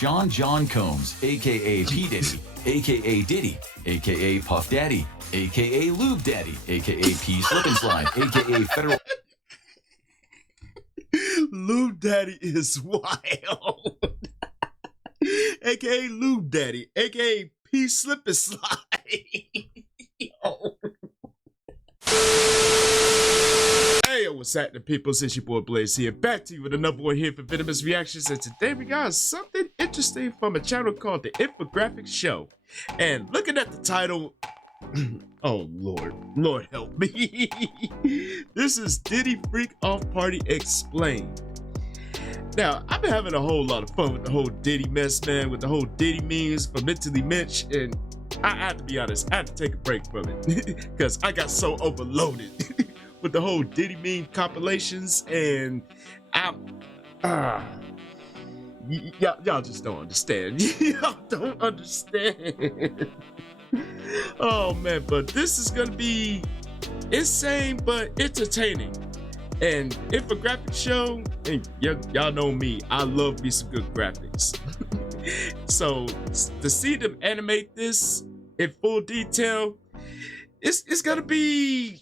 John Combs, aka P. Diddy, aka Diddy, aka Puff Daddy, aka Lube Daddy, aka P. Slip and Slide, aka Federal. Lube Daddy is wild. AKA Lube Daddy, AKA P. Slip and Slide. Yo. Hey, what's happening, people? It's your boy Blaze here, back to you with another one here for Venomous Reactions, and today we got something interesting from a channel called the INFOGRAPHIC Show. And looking at the title, oh Lord help me. This is Diddy Freak Off Party Explained. Now, I've been having a whole lot of fun with the whole Diddy mess, man, with the whole Diddy memes for Mentally Mitch, and I have to be honest, I had to take a break from it because I got so overloaded with the whole Diddy meme compilations, and y'all just don't understand. Y'all don't understand. Oh man, but this is gonna be insane but entertaining. And INFOGRAPHIC Show, and y'all know me, I love me some good graphics. So to see them animate this in full detail, it's gonna be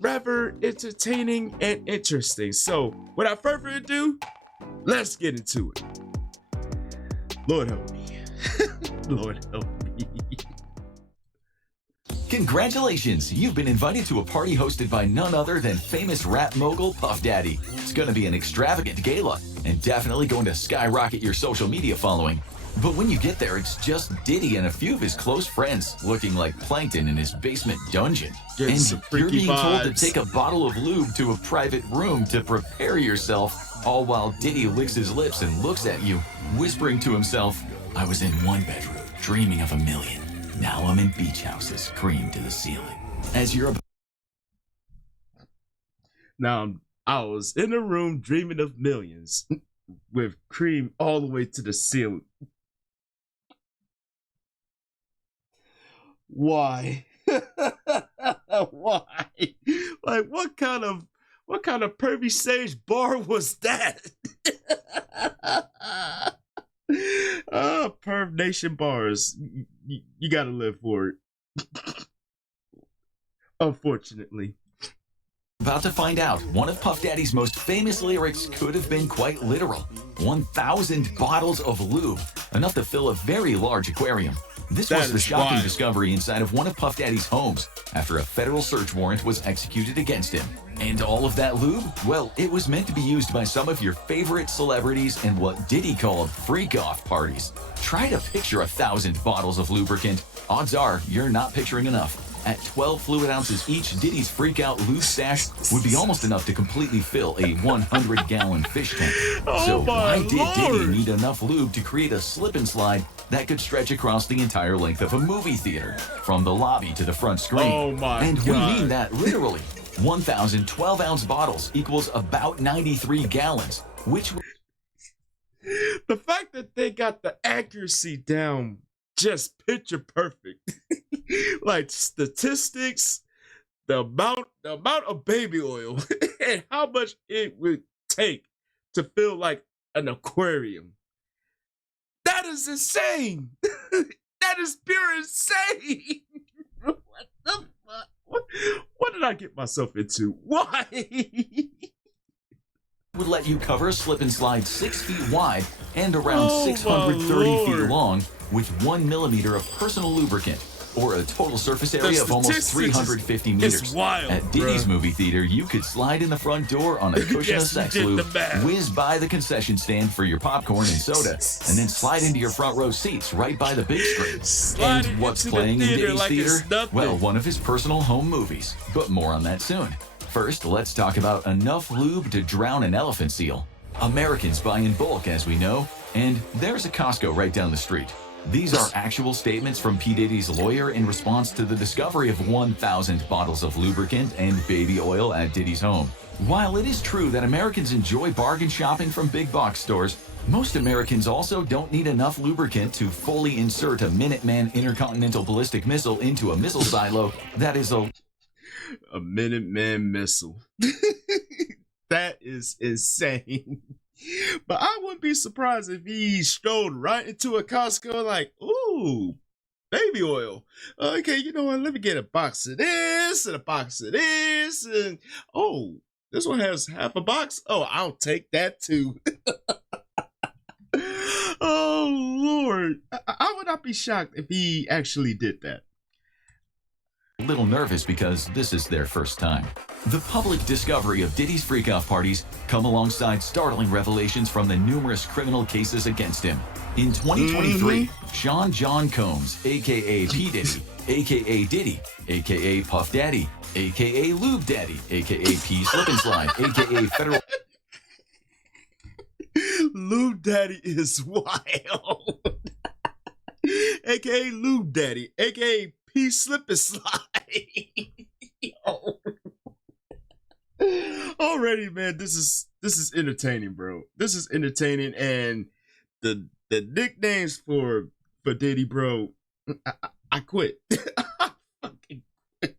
rather entertaining and interesting. So without further ado, let's get into it. Lord help me. Lord help me. Congratulations! You've been invited to a party hosted by none other than famous rap mogul Puff Daddy. It's going to be an extravagant gala and definitely going to skyrocket your social media following. But when you get there, it's just Diddy and a few of his close friends looking like plankton in his basement dungeon. And you're being told to take a bottle of lube to a private room to prepare yourself, all while Diddy licks his lips and looks at you, whispering to himself, "I was in one bedroom, dreaming of a million. Now I'm in beach houses, cream to the ceiling." As you're Now, I was in a room dreaming of millions with cream all the way to the ceiling. Why? Why? Like, what kind of pervy sage bar was that? Perv Nation bars. You gotta live for it. Unfortunately. about to find out, one of Puff Daddy's most famous lyrics could have been quite literal. 1,000 bottles of lube, enough to fill a very large aquarium. This was the shocking discovery inside of one of Puff Daddy's homes after a federal search warrant was executed against him. And all of that lube? Well, it was meant to be used by some of your favorite celebrities in what Diddy called freak-off parties. Try to picture 1,000 bottles of lubricant. Odds are you're not picturing enough. At 12 fluid ounces each, Diddy's freak-out lube stash would be almost enough to completely fill a 100-gallon fish tank. So why did Diddy need enough lube to create a slip and slide that could stretch across the entire length of a movie theater, from the lobby to the front screen? Oh my and God. We mean that literally. 1,000 12-ounce bottles equals about 93 gallons, which... The fact that they got the accuracy down just picture perfect. Like statistics, the amount of baby oil and how much it would take to fill like an aquarium. That is insane. That is pure insane. What the fuck? What did I get myself into? Why? would let you cover a slip and slide 6 feet wide and around 630 feet long with 1 millimeter of personal lubricant, or a total surface area of almost 350 meters. Wild, at Diddy's movie theater, you could slide in the front door on a cushion of sex lube, whiz by the concession stand for your popcorn and soda, and then slide into your front row seats right by the big screen. And what's playing in Diddy's theater? Well, one of his personal home movies, but more on that soon. First, let's talk about enough lube to drown an elephant seal. Americans buy in bulk, as we know, and there's a Costco right down the street. These are actual statements from P. Diddy's lawyer in response to the discovery of 1,000 bottles of lubricant and baby oil at Diddy's home. While it is true that Americans enjoy bargain shopping from big box stores, most Americans also don't need enough lubricant to fully insert a Minuteman intercontinental ballistic missile into a missile silo that is a Minuteman missile. That is insane. But I wouldn't be surprised if he strolled right into a Costco like, ooh, baby oil. Okay, you know what? Let me get a box of this and a box of this. And oh, this one has half a box. Oh, I'll take that too. Oh, Lord. I would not be shocked if he actually did that. A little nervous because this is their first time. The public discovery of Diddy's freak-off parties come alongside startling revelations from the numerous criminal cases against him. In 2023, Sean John Combs, a.k.a. P. Diddy, a.k.a. Diddy, a.k.a. Puff Daddy, a.k.a. Lube Daddy, a.k.a. P. Slip and Slide, a.k.a. Federal... Lube Daddy is wild. a.k.a. Lube Daddy, a.k.a. P. Slip and Slide. Yo. Already, man, this is entertaining, bro. This is entertaining, and the nicknames for Diddy, bro, I quit. I fucking quit.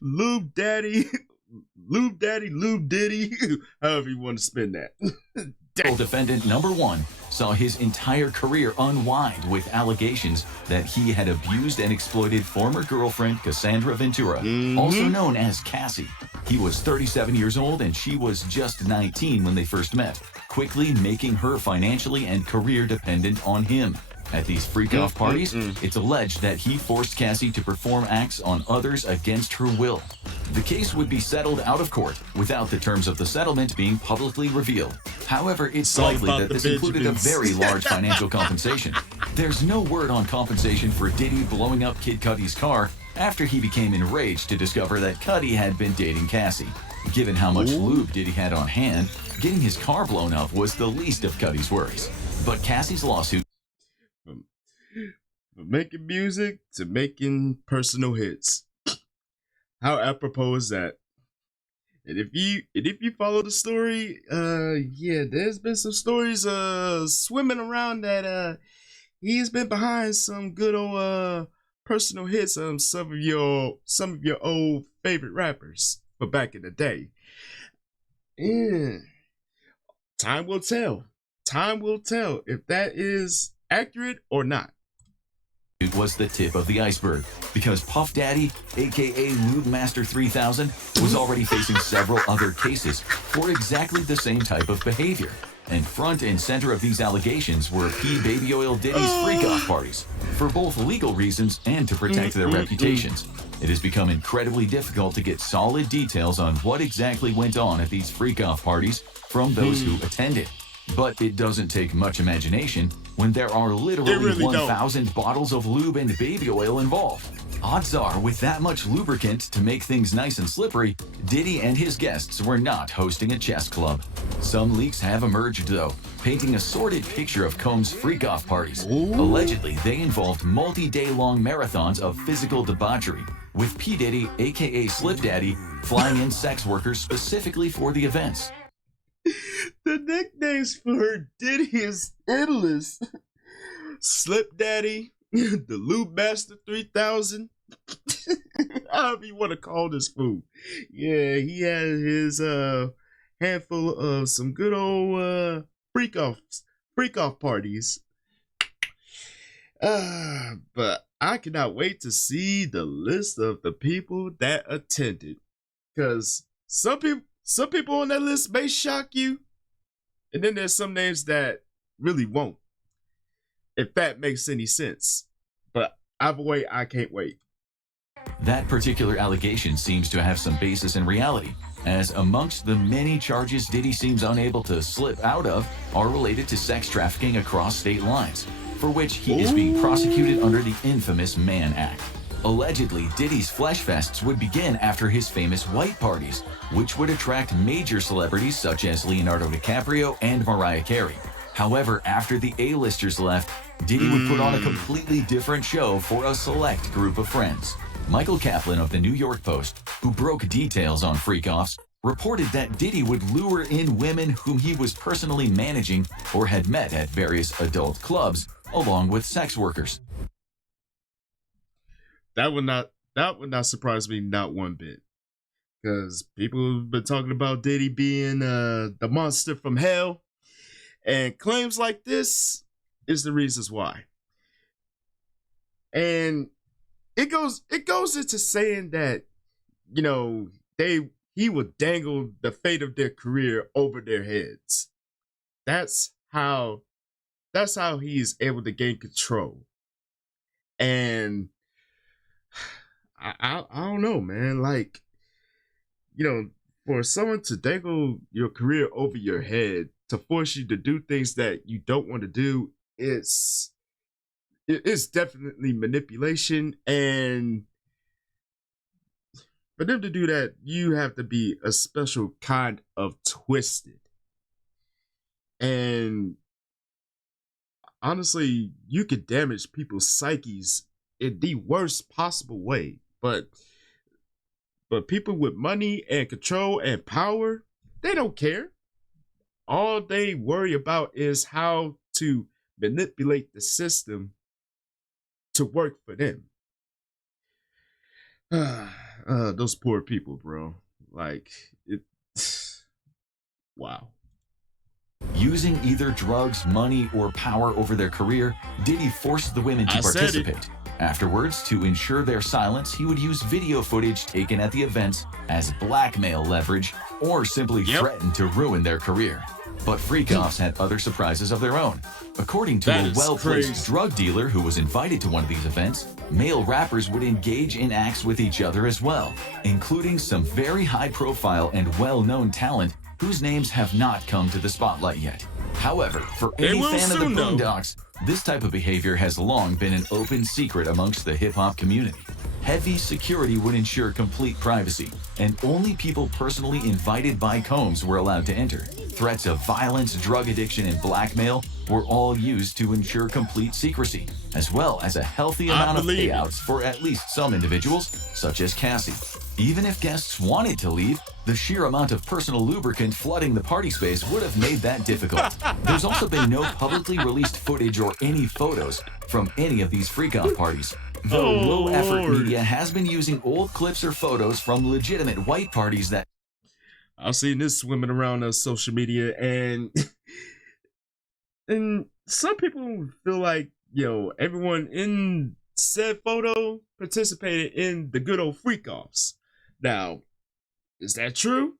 Lube Daddy, Lube Daddy, Lube Diddy, however you want to spin that. Defendant number 1 saw his entire career unwind with allegations that he had abused and exploited former girlfriend Cassandra Ventura, also known as Cassie. He was 37 years old and she was just 19 when they first met, quickly making her financially and career dependent on him. At these freak-off parties, it's alleged that he forced Cassie to perform acts on others against her will. The case would be settled out of court without the terms of the settlement being publicly revealed. However, it's likely that this included a very large financial compensation. There's no word on compensation for Diddy blowing up Kid Cudi's car after he became enraged to discover that Cudi had been dating Cassie. Given how much lube Diddy had on hand, getting his car blown up was the least of Cudi's worries. But Cassie's lawsuit... From making music to making personal hits. How apropos is that? And if you follow the story, yeah, there's been some stories swimming around that he's been behind some good old personal hits on some of your old favorite rappers for back in the day. Yeah. Time will tell. Time will tell if that is accurate or not. It was the tip of the iceberg because Puff Daddy, aka Lube Master 3000, was already facing several other cases for exactly the same type of behavior. And front and center of these allegations were P. Baby Oil Diddy's freak-off parties, for both legal reasons and to protect their reputations. It has become incredibly difficult to get solid details on what exactly went on at these freak-off parties from those who attended. But it doesn't take much imagination when there are literally 1,000 bottles of lube and baby oil involved. Odds are, with that much lubricant to make things nice and slippery, Diddy and his guests were not hosting a chess club. Some leaks have emerged, though, painting a sordid picture of Combs' freak-off parties. Allegedly, they involved multi-day-long marathons of physical debauchery, with P. Diddy, aka Slip Daddy, flying in sex workers specifically for the events. The nicknames for Diddy is endless. Slip Daddy, the Lube Master 3000, however you want to call this fool. Yeah, he had his handful of some good old freak-off parties. But I cannot wait to see the list of the people that attended, because some people on that list may shock you, and then there's some names that really won't, if that makes any sense. But either way, I can't wait. That particular allegation seems to have some basis in reality, as amongst the many charges Diddy seems unable to slip out of are related to sex trafficking across state lines, for which he is being prosecuted under the infamous Mann Act. Allegedly, Diddy's flesh fests would begin after his famous white parties, which would attract major celebrities such as Leonardo DiCaprio and Mariah Carey. However, after the A-listers left, Diddy would put on a completely different show for a select group of friends. Michael Kaplan of the New York Post, who broke details on freak-offs, reported that Diddy would lure in women whom he was personally managing or had met at various adult clubs, along with sex workers. That would not surprise me not one bit, because people have been talking about Diddy being the monster from hell, And claims like this is the reasons why. And it goes into saying that, you know, he would dangle the fate of their career over their heads. That's how he's able to gain control. And I don't know, man. Like, you know, for someone to dangle your career over your head, to force you to do things that you don't want to do, it's definitely manipulation. And for them to do that, you have to be a special kind of twisted. And honestly, you could damage people's psyches in the worst possible way. But people with money and control and power, they don't care. All they worry about is how to manipulate the system to work for them. Those poor people, bro. Like, wow. Using either drugs, money, or power over their career, Diddy forced the women to participate. Afterwards, to ensure their silence, he would use video footage taken at the events as blackmail leverage or simply threaten to ruin their career. But freak-offs had other surprises of their own. According to a well-placed drug dealer who was invited to one of these events, male rappers would engage in acts with each other as well, including some very high-profile and well-known talent whose names have not come to the spotlight yet. However, for any fan of the Boondocks, this type of behavior has long been an open secret amongst the hip-hop community. Heavy security would ensure complete privacy, and only people personally invited by Combs were allowed to enter. Threats of violence, drug addiction, and blackmail were all used to ensure complete secrecy, as well as a healthy amount of payouts for at least some individuals, such as Cassie. Even if guests wanted to leave, the sheer amount of personal lubricant flooding the party space would have made that difficult. There's also been no publicly released footage or any photos from any of these freak-out parties, though low-effort media has been using old clips or photos from legitimate white parties that... I've seen this swimming around social media, and some people feel like, you know, everyone in said photo participated in the good old freak-offs. Now, is that true?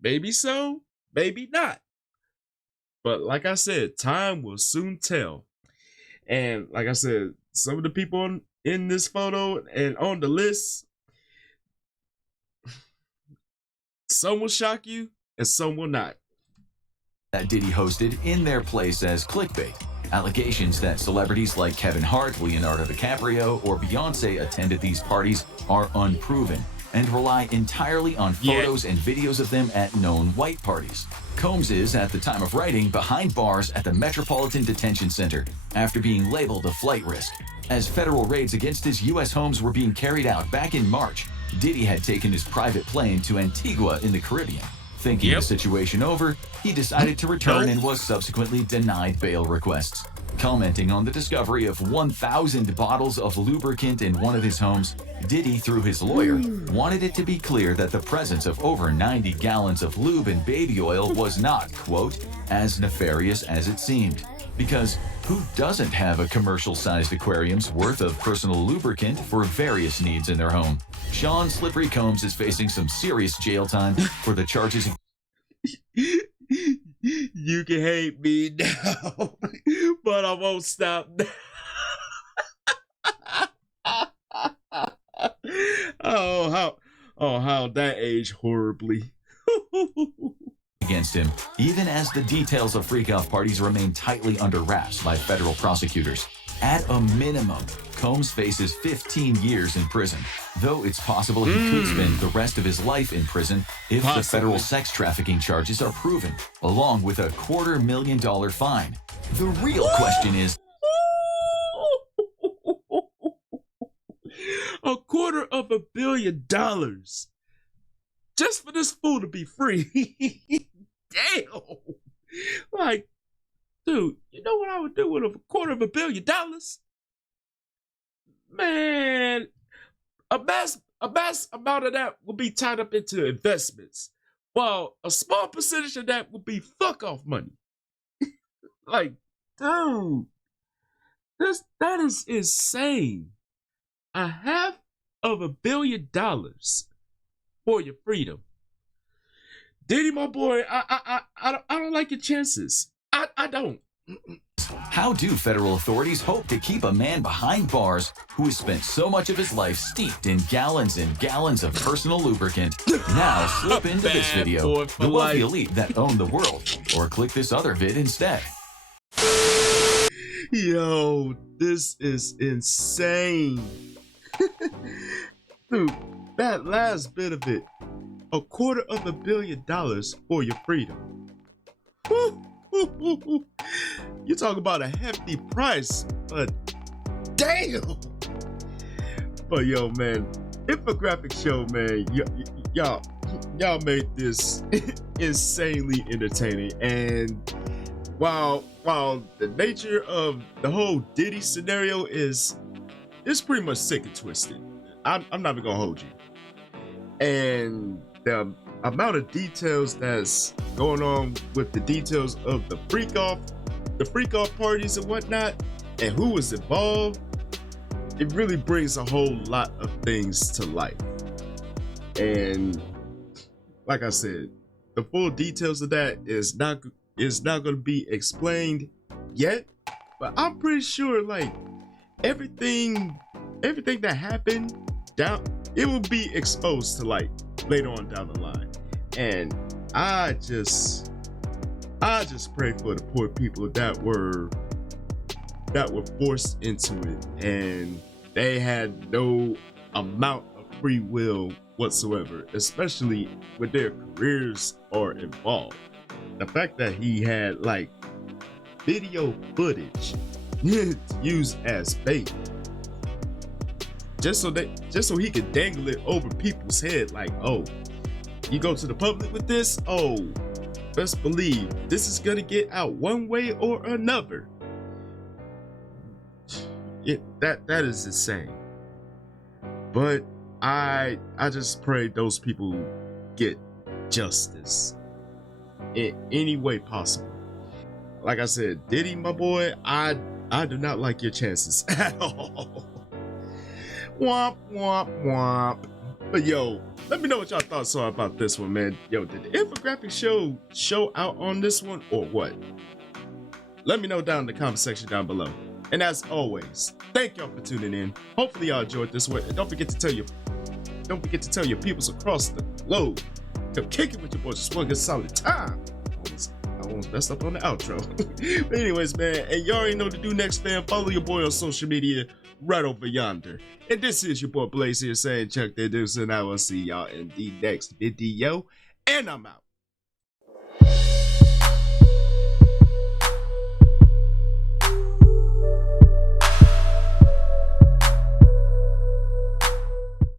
Maybe so, maybe not. But like I said, time will soon tell. And like I said, some of the people in this photo and on the list, some will shock you and some will not. That Diddy hosted in their place as clickbait. Allegations that celebrities like Kevin Hart, Leonardo DiCaprio, or Beyonce attended these parties are unproven and rely entirely on photos and videos of them at known white parties. Combs is, at the time of writing, behind bars at the Metropolitan Detention Center after being labeled a flight risk. As federal raids against his U.S. homes were being carried out back in March, Diddy had taken his private plane to Antigua in the Caribbean. Thinking the situation over, he decided to return and was subsequently denied bail requests. Commenting on the discovery of 1,000 bottles of lubricant in one of his homes, Diddy, through his lawyer, wanted it to be clear that the presence of over 90 gallons of lube and baby oil was not, quote, as nefarious as it seemed. Because who doesn't have a commercial-sized aquarium's worth of personal lubricant for various needs in their home? Sean Slippery Combs is facing some serious jail time for the charges. You can hate me now, but I won't stop now. How that aged horribly. Against him, even as the details of freak-out parties remain tightly under wraps by federal prosecutors. At a minimum, Combs faces 15 years in prison, though it's possible he could spend the rest of his life in prison if the federal sex trafficking charges are proven, along with a $250,000 fine. The real question is... $250 million just for this fool to be free. Damn. Like, dude, you know what I would do with $250 million? Man, a mass amount of that will be tied up into investments, while a small percentage of that will be fuck off money. Like, dude, that is insane. $500 million for your freedom. Diddy, my boy, I don't like your chances. I don't. How do federal authorities hope to keep a man behind bars who has spent so much of his life steeped in gallons and gallons of personal lubricant? Now slip into this video, the wealthy elite that own the world, or click this other vid instead. Yo, this is insane. Dude, that last bit of it, $250 million for your freedom. You talk about a hefty price, but damn. But yo, man, Infographic Show, man, y'all made this insanely entertaining. And while the nature of the whole Diddy scenario is pretty much sick and twisted, I'm not even gonna hold you. And the amount of details that's going on with the details of the freak off parties and whatnot, and who was involved, it really brings a whole lot of things to light. And like I said, the full details of that is not going to be explained yet, but I'm pretty sure like everything that happened it will be exposed to light later on down the line. And I just pray for the poor people that were forced into it, and they had no amount of free will whatsoever, especially when their careers are involved. The fact that he had like video footage to use as bait, just so he could dangle it over people's head, like, oh, you go to the public with this, oh, best believe this is gonna get out one way or another. That is insane. But I just pray those people get justice in any way possible. Like I said, Diddy, my boy, I do not like your chances at all. Womp womp womp. But yo, let me know what y'all thoughts are about this one, man. Yo, did the Infographic show out on this one or what? Let me know down in the comment section down below. And as always, thank y'all for tuning in. Hopefully y'all enjoyed this one. And don't forget to tell your peoples across the globe. Come kick it with your boys. Just one good solid time. I almost messed up on the outro. But anyways, man, and y'all already know what to do next, fam. Follow your boy on social media right over yonder. And this is your boy Blaze here saying check their deuce, and I will see y'all in the next video. And I'm out.